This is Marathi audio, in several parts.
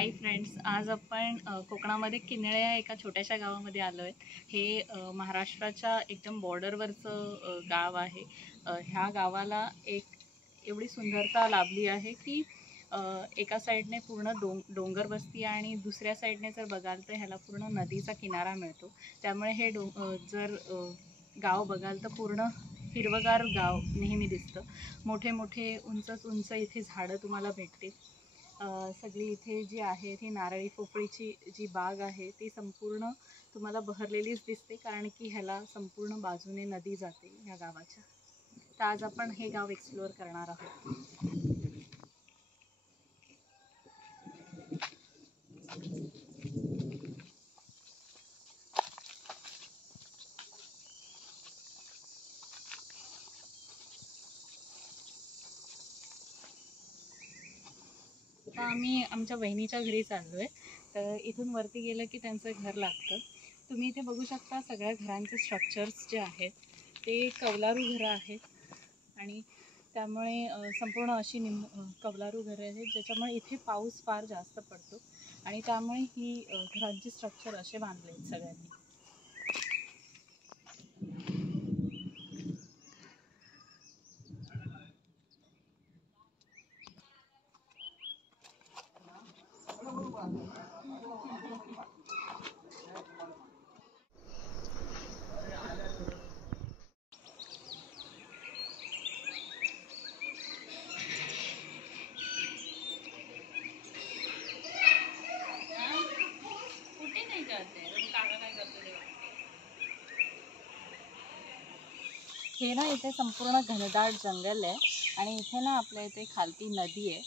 हाय फ्रेंड्स, आज आपण कोकणामध्ये किन्नळे या एका छोट्याशा गावामध्ये आलो आहे. हे महाराष्ट्राच्या एकदम बॉर्डरवरचं गाव आहे. ह्या गावाला एक एवढी सुंदरता लाभली आहे की एका साईडने पूर्ण डोंगर वस्ती आणि दुसऱ्या साईडने जर बघाल तर ह्याला पूर्ण नदीचा किनारा मिळतो. त्यामुळे हे जर गाव बघाल तर पूर्ण हिरवगार गाव नेहमी दिसतं. मोठे मोठे उंचच उंच इथे झाडं तुम्हाला भेटतील. सगळी इथे जी आहे ती नारळी पोफळीची जी बाग आहे ती संपूर्ण तुम्हाला बहरलेलीच दिसते, कारण की ह्याला संपूर्ण बाजूने नदी जाते ह्या गावाच्या. तर आज आपण हे गाव एक्सप्लोअर करणार आहोत. आता आम्ही आमच्या बहिणीच्या घरी चाललो आहे. तर इथून वरती गेलं की त्यांचं घर लागतं. तुम्ही इथे बघू शकता सगळ्या घरांचे स्ट्रक्चर्स जे आहेत ते कौलारू घरं आहेत आणि त्यामुळे संपूर्ण अशी कौलारू घरं आहेत, ज्याच्यामुळे इथे पाऊस फार जास्त पडतो आणि त्यामुळे ही घरांची स्ट्रक्चर असे बांधले आहेत सगळ्यांनी. हे ना इथे संपूर्ण घनदाट जंगल आहे आणि इथे ना आपल्या इथे खालती नदी आहे.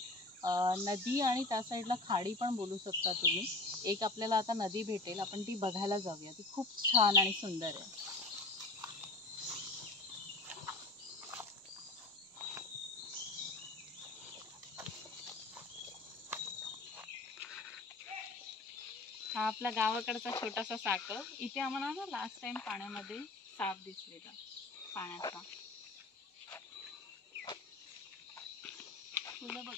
नदी आणि त्या साईडला खाडी पण बोलू शकता तुम्ही. एक आपल्याला आता नदी भेटेल, आपण ती बघायला जाऊया. ती खूप छान आणि सुंदर आहे. हा आपला गावाकडचा छोटासा साकर. इथे आम्हाला ना लास्ट टाइम पाण्यामध्ये साप दिसलेला पाण्याचा. फुलं बघ.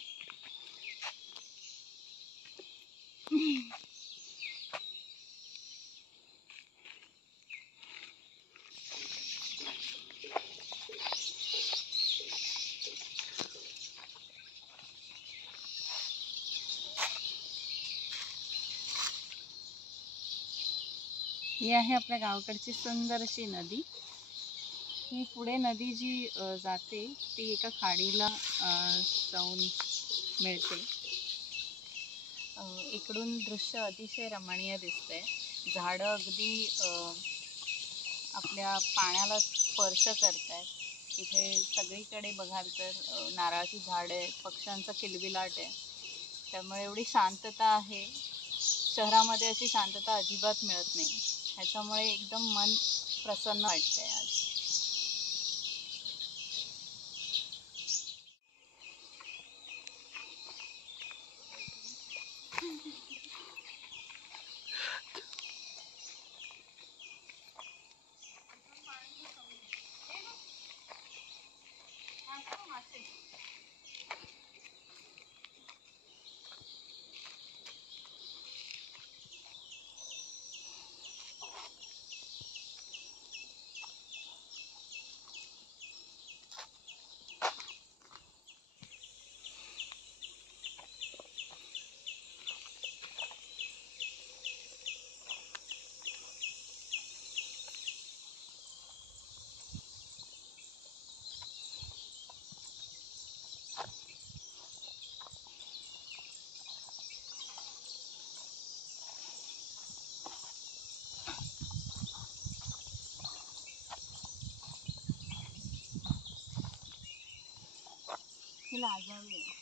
ही आहे आपल्या गावाकडची सुंदर अशी नदी. ही पुढे नदी जी जाते ती एका खाडीला जाऊन मिळते. इकडून दृश्य अतिशय रमणीय दिसतंय. झाडं अगदी आपल्या पाण्याला स्पर्श करतायत. इथे सगळीकडे बघाल तर नारळाची झाडं आहेत, पक्ष्यांचा किलबिलाट आहे. त्यामुळे एवढी शांतता आहे. शहरामध्ये अशी शांतता अजिबात मिळत नाही. ह्याच्यामुळे एकदम मन प्रसन्न वाटतंय आज. लाजाळू आहे.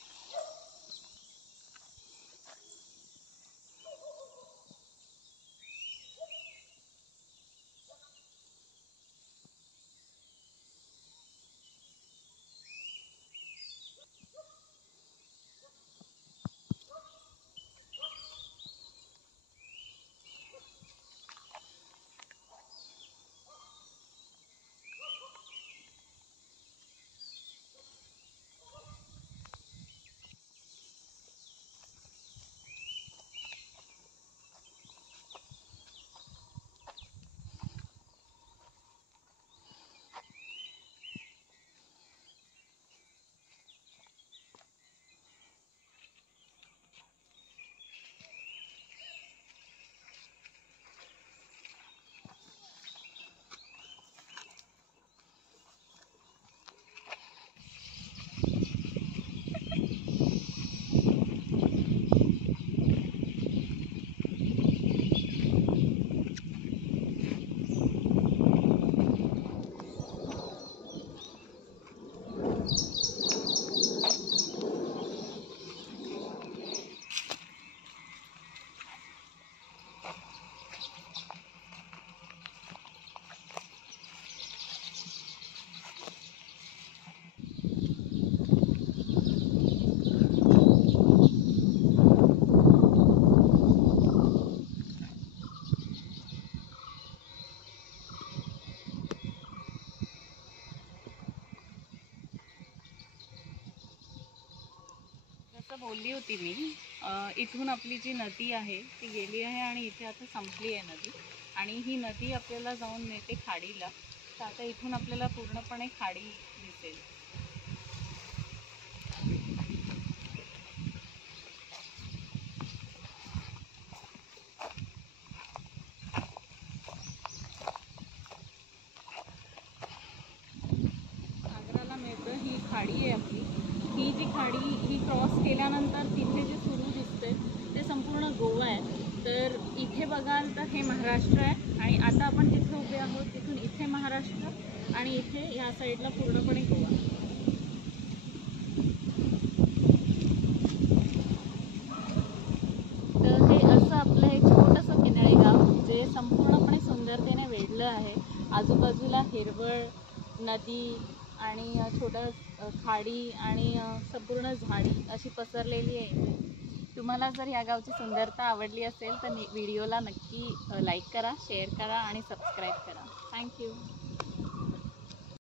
होती मी. इथून आपली जी नदी आहे ती गेली आहे आणि इथे आता संपली आहे नदी आणि ही नदी आपल्याला जाऊन नेते खाडीला. तर आता इथून आपल्याला पूर्णपणे खाडी दिसेल. सागराला मिळतं ही खाडी आहे आपली. ही जी खाडी ही क्रॉस केल्यानंतर तिथे जे सुरू दिसते ते संपूर्ण गोवा आहे. तर इथे बघाल तर हे महाराष्ट्र आहे आणि आता आपण जिथे उभे आहोत तिथून इथे महाराष्ट्र आणि इथे ह्या साईडला पूर्णपणे गोवा. तर हे असं आपलं एक छोटंसं किनळे गाव जे संपूर्णपणे सुंदरतेने वेढलं आहे. आजूबाजूला हिरवळ, नदी आणि छोटं खाडी आणि संपूर्ण झाडी अशी पसरलेली आहे. तुम्हाला जर या गावची सुंदरता आवडली असेल तर व्हिडिओला नक्की लाईक करा, शेअर करा आणि सबस्क्राईब करा. थँक्यू.